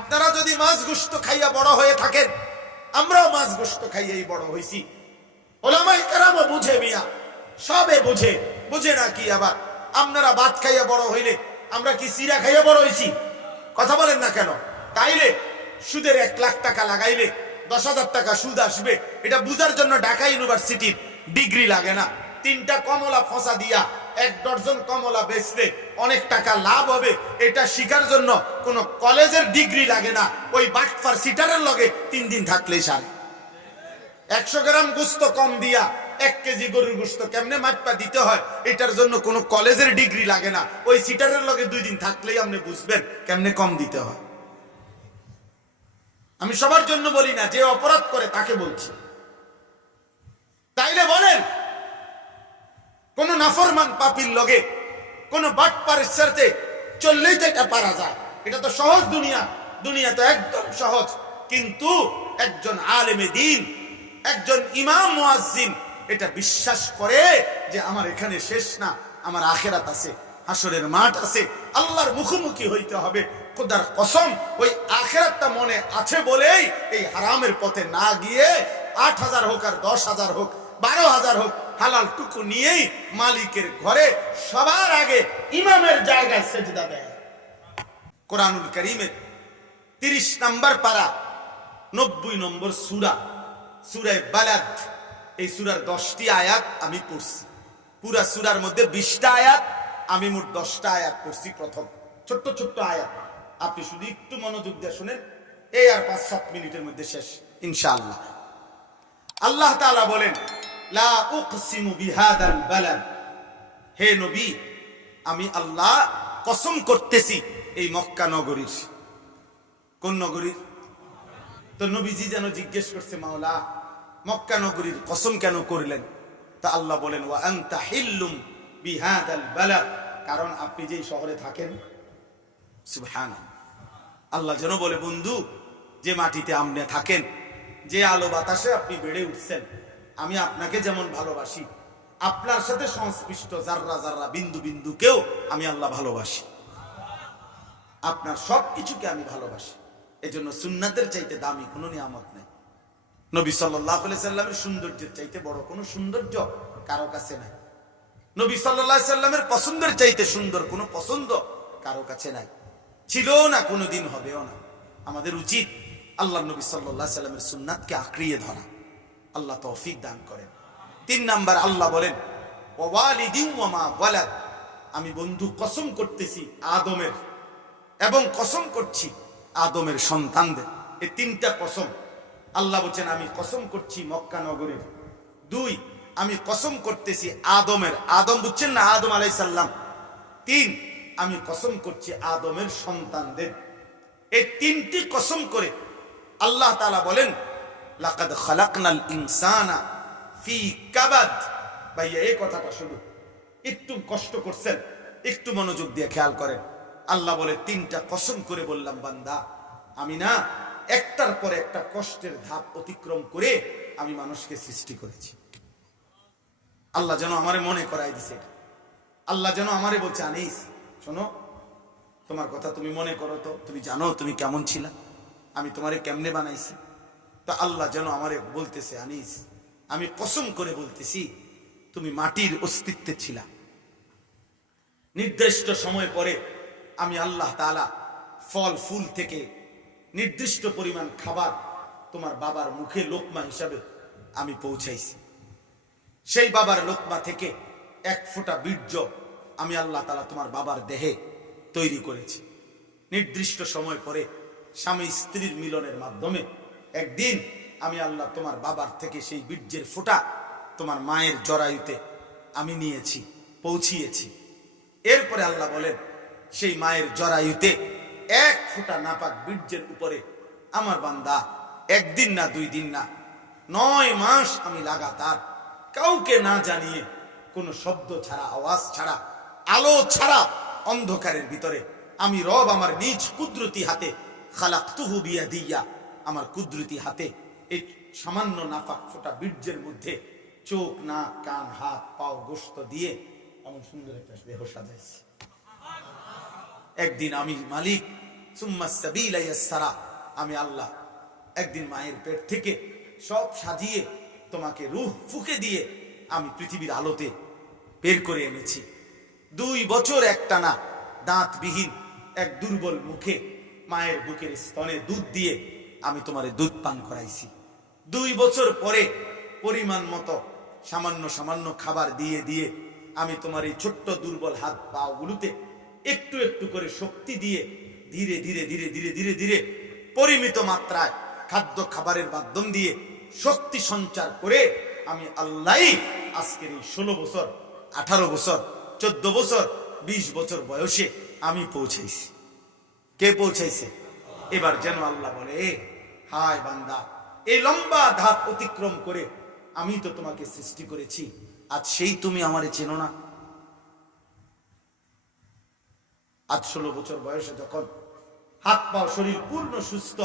আপনারা যদি মাছ গুস্ত খাইয়া বড় হয়ে থাকেন, আমরাও মাছ গুস্ত খাইয়াই বড় হইছি। ওলামাই কেরামও বুঝে মিয়া, সবে বুঝে বুঝে না কি আবার? আপনারা ভাত খাইয়া বড় হইলে আমরা কি সিরা খাইয়া বড় হইছি? কথা বলেন না কেন? তাইলে সুদের এক লাখ টাকা লাগাইলে দশ হাজার টাকা সুদ আসবে। এটা বুঝার জন্য ঢাকা ইউনিভার্সিটির ডিগ্রি লাগে না। তিনটা কমলা ফসা দিয়া এক ডজন কমলা বেচলে অনেক টাকা লাভ হবে। এটা শিখার জন্য কোনো কলেজের ডিগ্রি লাগে না। ওই বাটফার সিটারের লগে তিন দিন থাকলেই সারে। একশো গ্রাম গুস্ত কম দিয়া এক কেজি গরুর গুস্ত কেমনে মাটপা দিতে হয়? এটার জন্য কোনো কলেজের ডিগ্রি লাগে না। ওই সিটারের লগে দুই দিন থাকলেই আপনি বুঝবেন কেমনে কম দিতে হয়। আমি সবার জন্য বলি না, যে অপরাধ করে তাকে বলছি। তাইলে বলেন কোন নাফরমান পাপির লগে, কোন বাটপারের সাথে চললেই তো এটা পারা যায়। এটা তো সহজ দুনিয়া। দুনিয়া তো একদম সহজ। কিন্তু একজন আলেমে দিন, একজন ইমাম মুয়াজ্জিন এটা বিশ্বাস করে যে আমার এখানে শেষ না, আমার আখেরাত আছে হাসরের মাঠ আছে, আল্লাহর মুখোমুখি হইতে হবে। খোদার কসম, ওই আখেরাতটা মনে আছে বলেই এই হারামের পথে না গিয়ে আট হাজার হোক আর দশ হাজার হোক, বারো হাজার হোক হালাল টুকু নিয়েই মালিকের ঘরে সবার আগে ইমামের জায়গায় সেজদা দেয়। কোরআনুল করিমের তিরিশ নম্বর পারা, নব্বই নম্বর সুরা, সুরায় বালাদ। এই সুরার দশটি আয়াত আমি পড়ছি। পুরা সুরার মধ্যে বিশটা আয়াত, আমি মোট দশটা আয়াত পড়ছি প্রথম। ছোট্ট ছোট্ট আয়াত। আপনি শুধু একটু মনোযোগ দিয়ে শুনেন, এই আর পাঁচ সাত মিনিটের মধ্যে শেষ, ইনশাআল্লাহ। আল্লাহ তাআলা বলেন লা হে নবী, আমি আল্লাহ কসম করতেছি এই মক্কা নগরীর। কোন নগরীর? তো নবীজি যেন জিজ্ঞেস করছে, মাওলা, মক্কা নগরীর কসম কেন করলেন? তা আল্লাহ বলেন, ওয়া আনতা হিল্লুম বিহাদাল কারণ আপনি যেই শহরে থাকেন সুবহান আল্লাহ যেন বলে, বন্ধু, যে মাটিতে আপনি থাকেন, যে আলো বাতাসে আপনি বেড়ে উঠছেন আমি আপনাকে যেমন ভালোবাসি, আপনার সাথে সংশ্লিষ্ট জাররা জাররা বিন্দু বিন্দুকেও আমি আল্লাহ ভালোবাসি। আপনার সব কিছুকে আমি ভালোবাসি। এই জন্য সুন্নাতের চাইতে দামি কোনো নিয়ামত নেই। নবী সাল্লাহ সাল্লামের সৌন্দর্যের চাইতে বড় কোনো সৌন্দর্য কারও কাছে নাই। নবী সাল্লাহ সাল্লামের পছন্দের চাইতে সুন্দর কোনো পছন্দ কারও কাছে নাই। ছিল না কোনো দিন হবেও না। আমাদের উচিত আল্লাহ নবী সাল্লাহ সাল্লামের সুন্নাতকে আঁকড়িয়ে ধরা। আল্লাহ তৌফিক দান করেন। তিন নাম্বার আল্লাহ বলেন আমি বন্ধু কসম করতেছি আদমের, এবং কসম করছি আদমের সন্তানদের। এই তিনটা কসম। আল্লাহ বলছেন, আমি কসম করছি মক্কা নগরীর। দুই, আমি কসম করতেছি আদমের। আদম বুঝছেন না? আদম আলাই সাল্লাম তিন, আমি কসম করছি আদমের সন্তানদের। এই তিনটি কসম করে আল্লাহ তালা বলেন লাকাদ খালাকনাল ইনসানা ফি কাবাদ। ভাইয়া, এই কথাটা শুধু একটু কষ্ট করছেন, একটু মনোযোগ দিয়ে খেয়াল করেন। আল্লাহ বলে, তিনটা কসম করে বললাম, বান্দা, আমি না একটার পর একটা কষ্টের ধাপ অতিক্রম করে আমি মানুষকে সৃষ্টি করেছি। আল্লাহ যেন আমারে মনে করাই দিছে আল্লাহ যেন আমারে বলছে, আনিস, শোনো, তোমার কথা তুমি মনে করো তো, তুমি জানো তুমি কেমন ছিলা, আমি তোমারে কেমনে বানাইছি। তো আল্লাহ যেন আমারে বলতেছে, আনিস, আমি কসম করে বলতেছি, তুমি মাটির অস্তিত্বে ছিলা। নির্দিষ্ট সময় পরে আমি আল্লাহ তাআলা ফল, ফুল থেকে নির্দিষ্ট পরিমাণ খাবার তোমার বাবার মুখে লোকমা হিসাবে আমি পৌঁছাইছি। সেই বাবার লোকমা থেকে এক ফোঁটা বীর্য আমি আল্লাহ তালা তোমার বাবার দেহে তৈরি করেছি। নির্দিষ্ট সময় পরে স্বামী স্ত্রীর মিলনের মাধ্যমে একদিন আমি আল্লাহ তোমার বাবার থেকে সেই বীর্যের ফোঁটা তোমার মায়ের জরায়ুতে আমি নিয়েছি, পৌঁছিয়েছি। এরপরে আল্লাহ বলেন, সেই মায়ের জরায়ুতে এক ফোঁটা নাপাক বীর্যের উপরে আমার বান্দা, একদিন না দুই দিন না, নয় মাস আমি লাগাতার কাউকে না জানিয়ে কোনো শব্দ ছাড়া, আওয়াজ ছাড়া, আলো ছাড়া অন্ধকারের ভিতরে আমি রব আমার নিজ কুদরতি হাতে খালাক তুহু বিয়া দিয়া আমার কুদরতি হাতে এই সামান্য নাফাক ফোটা বীর্যের মধ্যে চোখ, নাক, কান, হাত, পাও, গোস্ত দিয়ে এমন সুন্দর একটা দেহ সাজাইছি। একদিন আমি মালিক ইয়াসসারা, আমি আল্লাহ, একদিন মায়ের পেট থেকে সব সাজিয়ে তোমাকে রুহ ফুকে দিয়ে আমি পৃথিবীর আলোতে বের করে এনেছি। দুই বছর একটানা দাঁতবিহীন এক দুর্বল মুখে মায়ের বুকের স্তনে দুধ দিয়ে আমি তোমারে দুধ পান করাইছি। দুই বছর পরে পরিমাণ মতো সামান্য সামান্য খাবার দিয়ে দিয়ে আমি তোমার এই ছোট্ট দুর্বল হাত পাগুলোতে একটু একটু করে শক্তি দিয়ে ধীরে ধীরে ধীরে ধীরে ধীরে ধীরে পরিমিত মাত্রায় খাদ্য খাবারের মাধ্যম দিয়ে শক্তি সঞ্চার করে আমি আল্লাহ আজকের এই ষোলো বছর আঠারো বছর চোদ্দ বছর বিশ বছর বয়সে আমি পৌঁছাইছি। কে পৌঁছাইছে? এবার যেন আল্লাহ বলে "এ, হায় বান্দা, এই লম্বা ধাপ অতিক্রম করে আমি তো তোমাকে সৃষ্টি করেছি। আজ সেই তুমি আমারে চেনো না। আজ ষোলো বছর বয়সে যখন হাত পা শরীর পূর্ণ সুস্থ,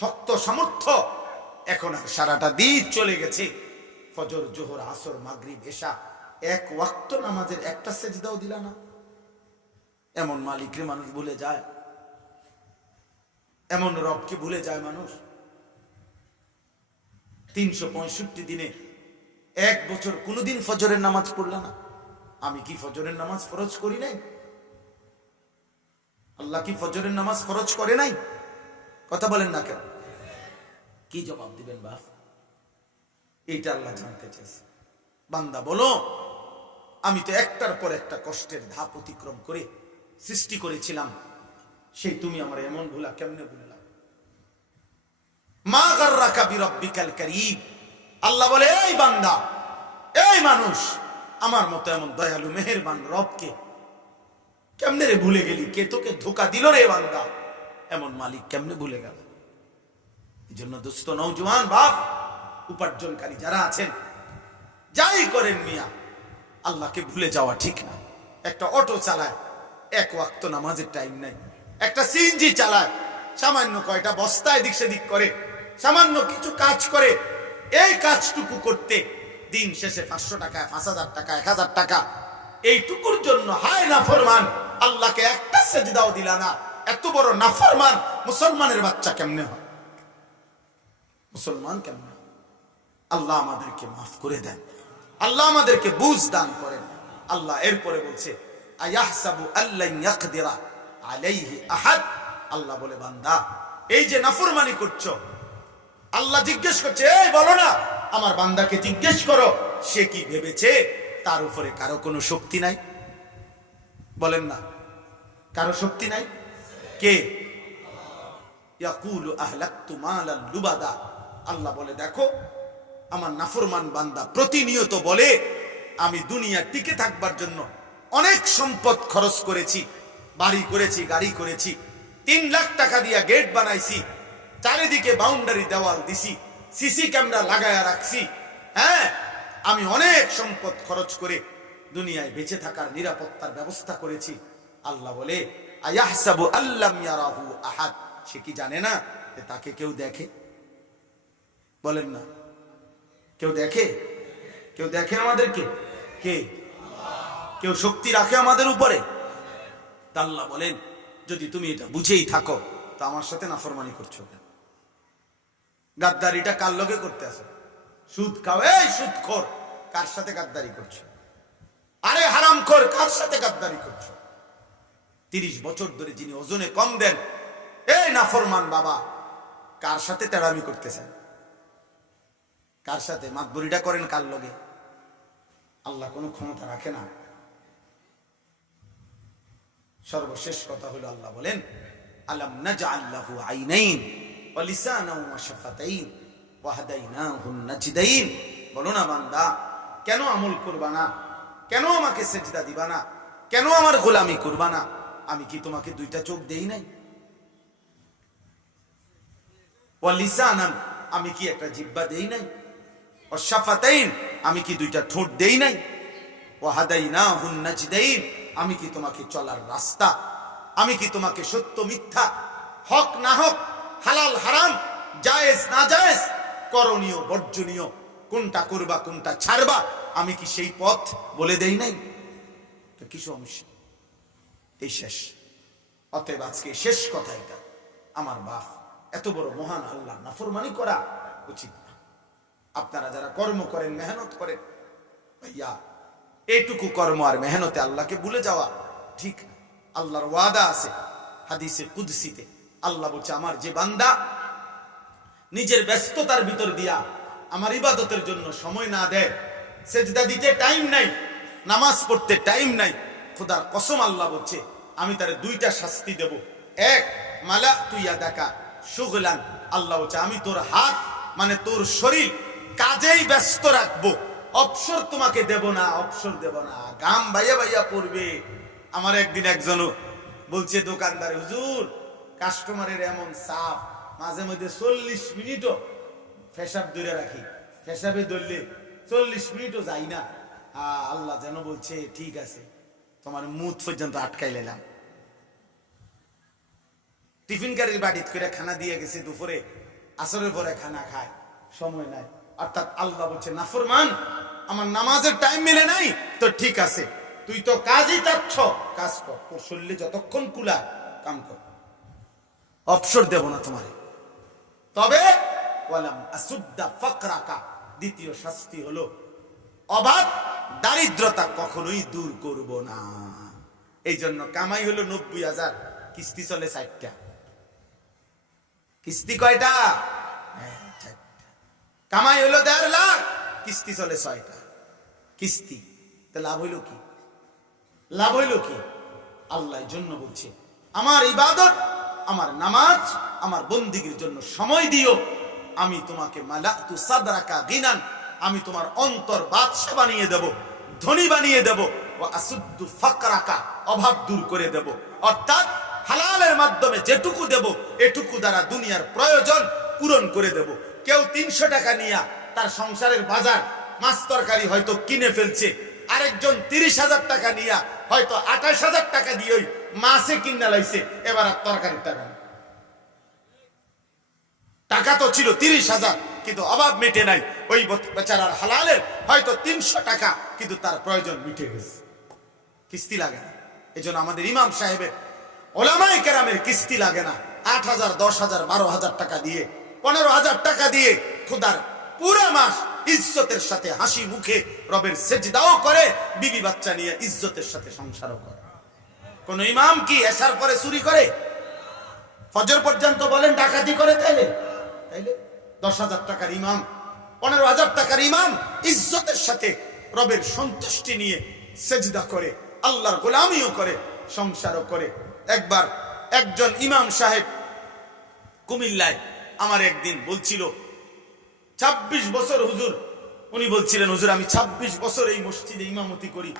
শক্ত সামর্থ্য, এখন আর সারাটা দিন চলে গেছে। ফজর, জোহর, আসর, মাগরিব, এশা, এক ওয়াক্ত নামাজের একটা সেজদাও দিলা না। এমন মালিকরে মানুষ ভুলে যায়। এমন রবকে ভুলে যায় মানুষ? তিনশো পঁয়ষট্টি দিনে এক বছর কোনোদিন ফজরের নামাজ পড়ল না। আমি কি ফজরের নামাজ ফরজ করি নাই? আল্লাহ কি ফজরের নামাজ ফরজ করে নাই? কথা বলেন না কেন? কি জবাব দিবেন বাপ? এইটা আল্লাহ জানতে চাইছে। বান্দা বলো, আমি তো একটার পর একটা কষ্টের ধাপ অতিক্রম করে সৃষ্টি করেছিলাম। সেই তুমি আমার এমন ভুলা কেমনে ভুললাম মা গার্রাকা বিরব্বিকাল কারীম আল্লাহ বলে, এই বান্দা, এই মানুষ, আমার মতো এমন দয়ালু, মেহেরবান রবকে কেমনে রে ভুলে গেলি? কে তোকে ধোকা দিল রে বান্দা? এমন মালিক কেমনে ভুলে গেল? এই জন্য দুস্থ নৌজওয়ান বাপ, উপার্জনকারী যারা আছেন, যাই করেন মিয়া, আল্লাহকে ভুলে যাওয়া ঠিক না। একটা অটো চালায়, এক ওয়াক্ত নামাজের টাইম নাই। একটা সিএনজি চালায়, সামান্য কয়টা বস্তায় দিক সেদিক করে, সামান্য কিছু কাজ করে। এই কাজটুকু করতে দিন শেষে পাঁচশো টাকা, পাঁচ হাজার টাকা, এক হাজার টাকা। এইটুকুর জন্য হায় নাফরমান, আল্লাহকে একটা সেজদাও দিলা না। এত বড় নাফরমান মুসলমানের বাচ্চা কেমনে হয়? মুসলমান কেমনে? আল্লাহ আমাদেরকে মাফ করে দেন। আল্লাহ আমাদেরকে বুঝ দান করেন। আল্লাহ এরপরে বলছে, আয়াহসাবু আল্লান ইয়াকদিরা? আলাইহি আহাদ, আল্লাহ বলে, বান্দা, এই যে নাফরমানি করছ, আল্লাহ জিজ্ঞেস করছে, এই বলো না, আমার বান্দাকে জিজ্ঞেস করো, সে কি ভেবেছে তার উপরে কারও কোনো শক্তি নাই? বলেন না, কারও শক্তি নাই? কে? আল্লাহ বলে, দেখো, আমার নাফরমান বান্দা প্রতিনিয়ত বলে, আমি দুনিয়া টিকে থাকবার জন্য অনেক সম্পদ খরচ করেছি বাড়ি করেছি, গাড়ি করেছি। তিন লাখ টাকা দিয়া গেট বানাইছি। চারিদিকে বাউন্ডারি দেওয়াল দিছি। সিসি ক্যামেরা লাগায়া রাখছি। হ্যাঁ আমি অনেক সম্পদ খরচ করে দুনিয়ায় বেঁচে থাকার নিরাপত্তার ব্যবস্থা করেছি। আল্লাহ বলে ইয়ারাহু আহাদ। সে কি জানে না তাকে কেউ দেখে? বলেন না। কেউ দেখে? কেউ দেখে আমাদেরকে? কে? কেউ শক্তি রাখে আমাদের উপরে? তা আল্লাহ বলেন, যদি তুমি এটা বুঝেই থাকো, তো আমার সাথে নাফরমানি করছ কেন? গাদ্দারিটা কার লগে করতে আসো? সুদ খাও, এই সুদ খোর, কার সাথে গাদ্দারি করছ? আরে হারাম খোর, কার সাথে গাদ্দারি করছ? তিরিশ বছর ধরে যিনি ওজনে কম দেন, এই নাফরমান বাবা, কার সাথে তেড়ামি করতেছেন? কার সাথে মাতবরিটা করেন কার লগে? আল্লাহ কোনো ক্ষমতা রাখে না। সর্বশেষ কথা হলো আল্লাহ বলেন, আলাম নাজআল্লাহু আইনাইন ওয়া লিসানাও ওয়া শাফাতাইন ওয়া হাদাইনাহুন নাজদাইন। বলো না বান্দা, কেন আমল করবা না? কেন আমাকে সেজদা দিবা না? কেন আমার গোলামি করবা না? আমি কি তোমাকে দুইটা চোখ দেই নাই? ওয়া লিসানান, আমি কি একটা জিব্বা দেই নাই? ও শাফাতাইন, আমি কি দুইটা ঠোঁট দেই নাই? ও হাদাইনা হুন নাজদাইন। আমি কি তোমাকে চলার রাস্তা? আমি কি তোমাকে সত্য মিথ্যা, হক না হক, হালাল হারাম, জায়েজ না জায়েজ, করণীয়, বর্জনীয়, কোনটা করবা, কোনটা ছাড়বা, আমি কি সেই পথ বলে দেই নাই? তো কি সমস্যা এই শেষ। অতএব আজকে শেষ কথা এটা। আমার বাপ এত বড় মহান আল্লাহ, নাফরমানি করা উচিত না। আপনারা যারা কর্ম করেন, মেহনত করেন, ভাইয়া এইটুকু কর্ম আর মেহনতে আল্লাহকে ভুলে যাওয়া ঠিক আল্লাহর ওয়াদা আছে হাদিসে কুদসিতে। আল্লাহ বলছে, আমার যে বান্দা নিজের ব্যস্ততার ভিতর দিয়া আমার ইবাদতের জন্য সময় না দেয়, সেজদা দিতে টাইম নাই, নামাজ পড়তে টাইম নাই, খোদার কসম আল্লাহ বলছে, আমি তারে দুইটা শাস্তি দেব। এক মালা তুইয়া দেখা সুগলান আল্লাহ বলছে, আমি তোর হাত মানে তোর শরীর কাজেই ব্যস্ত রাখব। অবসর তোমাকে দেব না, অবসর দেব না। গাম ভাইয়া ভাইয়া পড়বে আমার একদিন একজনও বলছে, দোকানদার, হুজুর, কাস্টমারের এমন সাফ মাঝে মধ্যে চল্লিশ মিনিটও ফেসাব ধরে রাখি। ফেসাবে ধরলে চল্লিশ মিনিটও যাই না। আল্লাহ যেন বলছে, ঠিক আছে, তোমার মুখ পর্যন্ত আটকাই লেলাম টিফিন কারির বাড়িতে করে খানা দিয়ে গেছে দুপুরে। আসরের পরে খানা খায়, সময় নাই। অর্থাৎ আল্লাহ বলছে, নাফরমান আমার নামাজের টাইম মিলে নাই তো ঠিক আছে। তুই তো কাজই চাচ্ছ। কাজ কর তোর শরীরে যতক্ষণ কুলা কাম কর। অবসর দেব না তোমারে। তবে দ্বিতীয় শাস্তি হলো অভাব দারিদ্রতা কখনোই দূর করব না। এই জন্য কামাই হলো নব্বই হাজার কিস্তি চলে ষাটটা। কিস্তি কয়টা? হ্যাঁ, কামাই হলো দেড় লাখ। কিস্তি চলে ছয়টা। কিস্তি, তা লাভ হইল কি? লাভ হইল কি? আল্লাহ জন্য বলছে, আমার ইবাদত, আমার নামাজ, আমার বন্দিগির জন্য সময় দিও। আমি তোমাকে মালা তু সাদরাকা গিনান, আমি তোমার অন্তর বাদশা বানিয়ে দেব, ধনী বানিয়ে দেব ও আসুদ্দু ফাকরাকা, অভাব দূর করে দেব। অর্থাৎ হালালের মাধ্যমে যেটুকু দেব, এটুকু দ্বারা দুনিয়ার প্রয়োজন পূরণ করে দেব। কেউ তিনশো টাকা নিয়া তার সংসারের বাজার, মাছ তরকারি হয়তো কিনে ফেলছে। আরেকজন তিরিশ হাজার টাকা নিয়া হয়তো আঠাশ হাজার টাকা দিয়ে ওই মাছে কিনা লাইছে। এবার আর তরকারির টাকা টাকা তো ছিল তিরিশ হাজার, কিন্তু অভাব মেটে নাই। ওই বেচারার হালালের হয়তো তিনশো টাকা, কিন্তু তার প্রয়োজন মিটে গেছে। কিস্তি লাগে না। এই আমাদের ইমাম সাহেবের ওলামাই কেরামের কিস্তি লাগে না। আট হাজার, দশ হাজার, বারো হাজার টাকা দিয়ে, পনেরো হাজার টাকা দিয়ে খুদার পুরা মাস ইজ্জতের সাথে হাসি মুখে রবের সেজদাও করে, বিবি বাচ্চা নিয়ে ইজ্জতের সাথে সংসারও করে। কোন ইমাম কি এসার পরে চুরি করে? ফজর পর্যন্ত বলেন, ডাকাতি করে তাইলে? তাইলে দশ হাজার টাকার ইমাম, পনেরো হাজার টাকার ইমাম ইজ্জতের সাথে রবের সন্তুষ্টি নিয়ে সেজদা করে, আল্লাহর গোলামিও করে, সংসারও করে। একবার একজন ইমাম সাহেব কুমিল্লায় আমার একদিন বলছিল ছাব্বিশ বছর হুজুর, উনি বলছিলেন, হুজুর, আমি ছাব্বিশ বছর এই মসজিদে ইমামতি করি।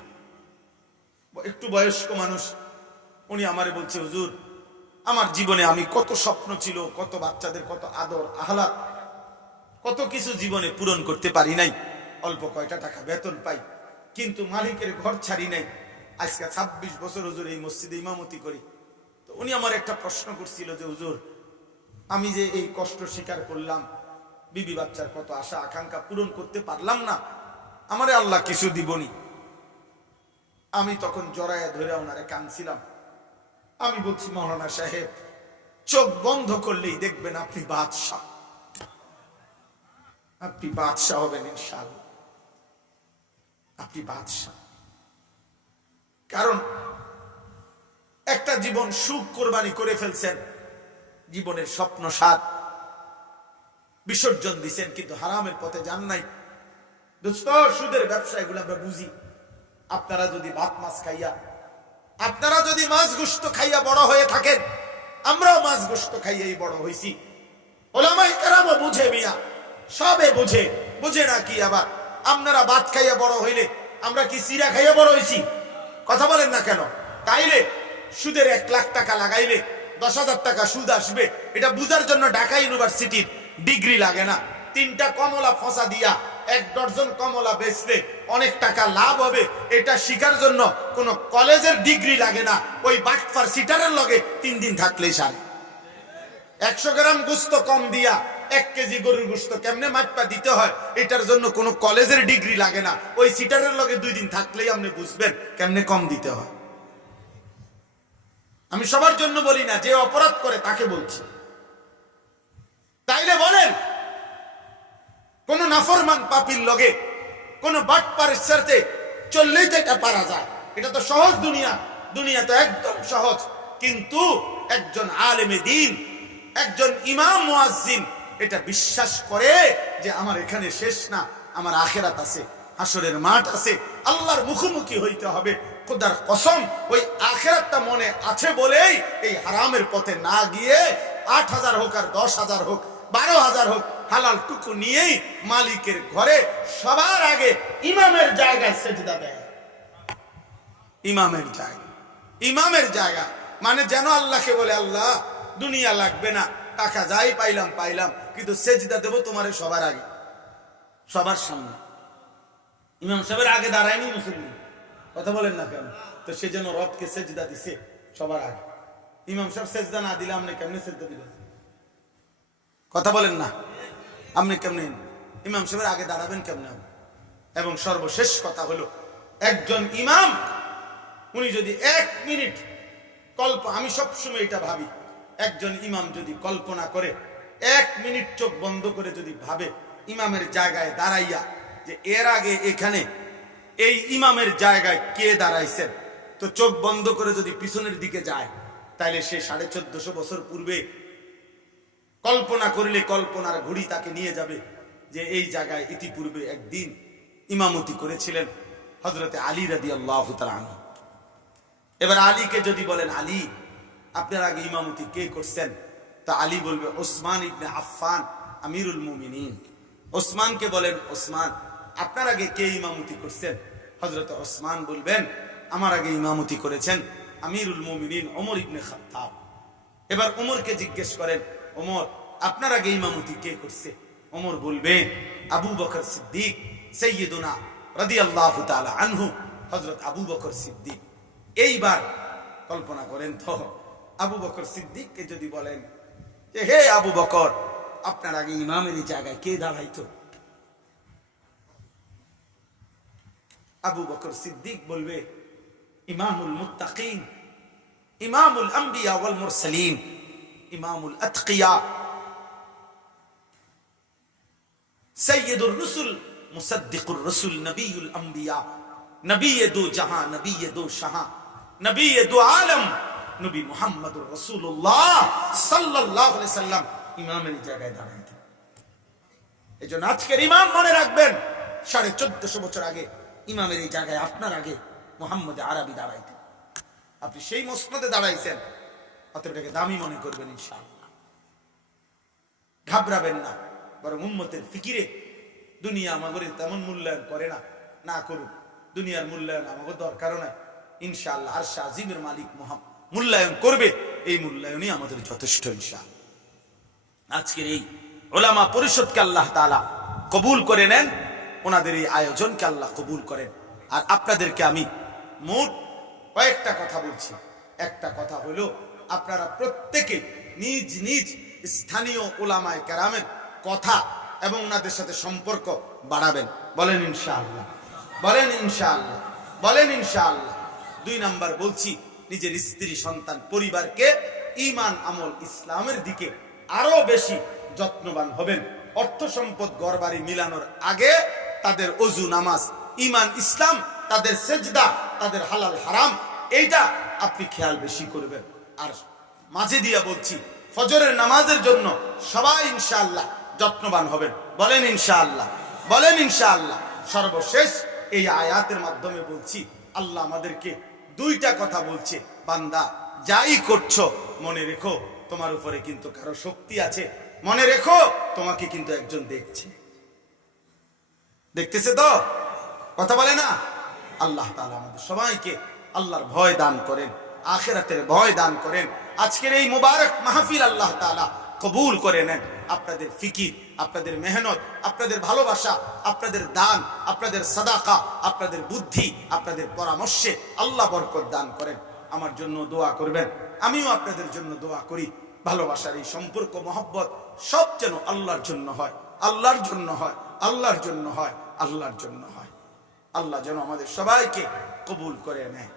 একটু বয়স্ক মানুষ, উনি আমারে বলছে, হুজুর, আমার জীবনে আমি কত স্বপ্ন ছিল, কত বাচ্চাদের কত আদর আহ্লাদ কত কিছু জীবনে পূরণ করতে পারি নাই। অল্প কয়টা টাকা বেতন পাই, কিন্তু মালিকের ঘর ছাড়ি নাই। আজকে ছাব্বিশ বছর হুজুর এই মসজিদে ইমামতি করি। তো উনি আমার একটা প্রশ্ন করছিল যে, হুজুর, আমি যে এই কষ্ট স্বীকার করলাম বিবি বাচ্চার কত আশা, আকাঙ্ক্ষা পূরণ করতে পারলাম না। আমারে আল্লাহ কিছু দিবনি। আমি তখন জড়ায়া ধরে ওনারে কাঁদছিলাম। আমি বলছি, মৌলানা সাহেব, চোখ বন্ধ করলেই দেখবেন আপনি বাদশাহ। আপনি বাদশাহ হবেন ইনশাল আপনি বাদশাহ। কারণ একটা জীবন সুখ কোরবানি করে ফেলছেন, জীবনের স্বপ্ন সাত। বিসর্জন দিছেন, কিন্তু হারামের পথে যান নাই। সুদের ব্যবসা এগুলো আমরা বুঝি। আপনারা যদি ভাত, মাছ খাইয়া, আপনারা যদি মাছ গোস্ত খাইয়া বড় হয়ে থাকেন, আমরাও মাছ গোস্ত খাইয়াই বড় হইছি। ওলামাই কেরামও বুঝে মিয়া, সবে বুঝে বুঝে না কি আবার? আপনারা ভাত খাইয়া বড় হইলে আমরা কি সিরা খাইয়া বড় হইছি? কথা বলেন না কেন? তাইলে সুদের এক লাখ টাকা লাগাইলে দশ হাজার টাকা সুদ আসবে। এটা বুঝার জন্য ঢাকা ইউনিভার্সিটির ডিগ্রি লাগে না। তিনটা কমলা ফসা দিয়া এক ডজন কমলা বেচলে অনেক টাকা লাভ হবে, এটা শিখার জন্য কোন কলেজের ডিগ্রি লাগে না। ওই বাটফার সিটারের লগে তিন দিন থাকলেই সারে। একশো গ্রাম গুস্ত কম দিয়া এক কেজি গরুর গুস্ত কেমনে মাপা দিতে হয়, এটার জন্য কোনো কলেজের ডিগ্রি লাগে না। ওই সিটারের লগে দুই দিন থাকলেই আপনি বুঝবেন কেমনে কম দিতে হয়। আমি সবার জন্য বলি না, যে অপরাধ করে তাকে বলছি তাইলে বলেন কোন নাফরমান পাপির লগে কোন বাটপারের সাথে এটা পারা যায়। এটা তো সহজ দুনিয়া। দুনিয়া তো একদম সহজ। কিন্তু একজন আলেমে দিন, একজন ইমাম এটা বিশ্বাস করে যে আমার এখানে শেষ না, আমার আখেরাত আছে হাসরের মাঠ আছে, আল্লাহর মুখোমুখি হইতে হবে। খোদার কসম, ওই আখেরাতটা মনে আছে বলেই এই হারামের পথে না গিয়ে আট হাজার হোক আর দশ হাজার হোক, বারো হাজার হোক হালাল টুকু নিয়েই মালিকের ঘরে সবার আগে ইমামের জায়গায় সেজদা দেয়। ইমামের জায়গা। ইমামের জায়গা মানে যেন আল্লাহকে বলে, আল্লাহ, দুনিয়া লাগবে না, টাকা যাই পাইলাম পাইলাম, কিন্তু সেজদা দেবো তোমার সবার আগে, সবার সামনে। ইমাম সাহেবের আগে দাঁড়ায়নি মুসলমান কথা বলেন না কেন? তো সে যেন রবকে সেজদা দিছে সবার আগে। ইমাম সাহেব সেজদা না দিলে আপনি কেমনে সেজদা দিবেন কথা বলেন না। আপনি কেমনে? ইমাম সাহেবের আগে দাঁড়াবেন কেমনে? এবং সর্বশেষ কথা হলো, একজন ইমাম, উনি যদি এক মিনিট কল্প, আমি সবসময় এটা ভাবি, একজন ইমাম যদি কল্পনা করে, এক মিনিট চোখ বন্ধ করে যদি ভাবে, ইমামের জায়গায় দাঁড়াইয়া যে এর আগে এখানে এই ইমামের জায়গায় কে দাঁড়াইছেন, তো চোখ বন্ধ করে যদি পিছনের দিকে যায় তাহলে সে সাড়ে চোদ্দশো বছর পূর্বে কল্পনা করলে কল্পনার ঘুড়ি তাকে নিয়ে যাবে যে এই জায়গায় ইতিপূর্বে একদিন ইমামতি করেছিলেন হজরতে আলী রাদি আল্লাহ আনহু। এবার আলীকে যদি বলেন, আলী, আপনার আগে ইমামতি কে করছেন? তা আলী বলবে, ওসমান ইবনে আফফান, আমিরুল মুমিনিন। ওসমানকে বলেন, ওসমান, আপনার আগে কে ইমামতি করছেন? হজরত ওসমান বলবেন, আমার আগে ইমামতি করেছেন আমিরুল মুমিনিন ওমর ইবনে খাত্তাব। এবার ওমরকে জিজ্ঞেস করেন ওমর, আপনার আগে ইমামতি কে করছে? ওমর বলবে, আবু বকর সিদ্দিক সৈয়দুনা রাদি আল্লাহ আনহু হজরত আবু বকর সিদ্দিক। এইবার কল্পনা করেন তো, আবু বকর সিদ্দিককে যদি বলেন যে, হে আবু বকর, আপনার আগে ইমামের জায়গায় কে দাঁড়াইতো? আবু বকর সিদ্দিক বলবে, ইমামুল মুত্তাকিন, ইমামুল আম্বিয়া ওয়াল মুরসালিন ইমামুল আতকিয়া। সৈয়দুর রসুল, মুসদ্দিকুর রসুল নবীল আম্বিয়া। নবী দু জাহাঁ নবী দু শাহা। নবী দু আলম। নবী মুহাম্মদুর রাসূলুল্লাহ সাল্লাল্লাহু আলাইহি সাল্লাম ইমামের জায়গায় দাঁড়াইতেন এই জন্য আজকের ইমাম মনে রাখবেন, সাড়ে চোদ্দশো বছর আগে ইমামের এই জায়গায় আপনার আগে মোহাম্মদ আরবি দাঁড়াইতেন। আপনি সেই মসনদে দাঁড়াইছেন। অতএব এটাকে দামি মনে করবেন ইনশাআল্লাহ। ঘাবড়াবেন না। বরং উম্মতের ফিকিরে দুনিয়া আমাদের তেমন মূল্যায়ন করে না। না করুক, দুনিয়ার মূল্যায়ন আমাকে দরকারও নাই। ইনশাআল্লাহ আর শাহিমের মালিক মহাম মূল্যায়ন করবে, এই মূল্যায়নই আমাদের যথেষ্ট ইনশাআল্লাহ। আজকের এই ওলামা পরিষদকে আল্লাহ তাআলা কবুল করে নেন, ওনাদের এই আয়োজনকে আল্লাহ কবুল করেন। আর আপনাদেরকে আমি মোট কয়েকটা কথা বলছি। একটা কথা হলো আপনারা প্রত্যেকে নিজ নিজ স্থানীয় ওলামায় কেরামের কথা এবং ওনাদের সাথে সম্পর্ক বাড়াবেন। বলেন ইনশাআল্লাহ। বলেন ইনশাআল্লাহ। বলেন ইনশাআল্লাহ। দুই নাম্বার বলছি, নিজের স্ত্রী, সন্তান, পরিবারকে ইমান আমল, ইসলামের দিকে আরও বেশি যত্নবান হবেন। অর্থ সম্পদ গড়বাড়ি মিলানোর আগে তাদের অজু, নামাজ ইমান ইসলাম, তাদের সেজদা, তাদের হালাল হারাম, এইটা আপনি খেয়াল বেশি করবেন। আর মাঝে দিয়া বলছি, ফজরের নামাজের জন্য সবাই ইনশাআল্লাহ যত্নবান হবেন। বলেন ইনশাআল্লাহ বলেন ইনশাআল্লাহ। সর্বশেষ এই আয়াতের মাধ্যমে বলছি, আল্লাহ আমাদেরকে দুইটা কথা বলছে, বান্দা, যাই করছ, মনে রেখো, তোমার উপরে কিন্তু কারও শক্তি আছে। মনে রেখো, তোমাকে কিন্তু একজন দেখছে। দেখতেছে তো? কথা বলে না? আল্লাহ তাআলা আমাদের সবাইকে আল্লাহর ভয় দান করেন। আখেরাতের ভয় দান করেন। আজকের এই মুবারক মাহফিল আল্লাহ তাআলা কবুল করে নেন। আপনাদের ফিকির, আপনাদের মেহনত, আপনাদের ভালোবাসা, আপনাদের দান, আপনাদের সাদাকা, আপনাদের বুদ্ধি, আপনাদের পরামর্শে আল্লাহ বরকত দান করেন। আমার জন্য দোয়া করবেন, আমিও আপনাদের জন্য দোয়া করি। ভালোবাসার এই সম্পর্ক, মহব্বত সব যেন আল্লাহর জন্য হয়। আল্লাহর জন্য হয়, আল্লাহর জন্য হয়, আল্লাহর জন্য হয়। আল্লাহ যেন আমাদের সবাইকে কবুল করে নেয়।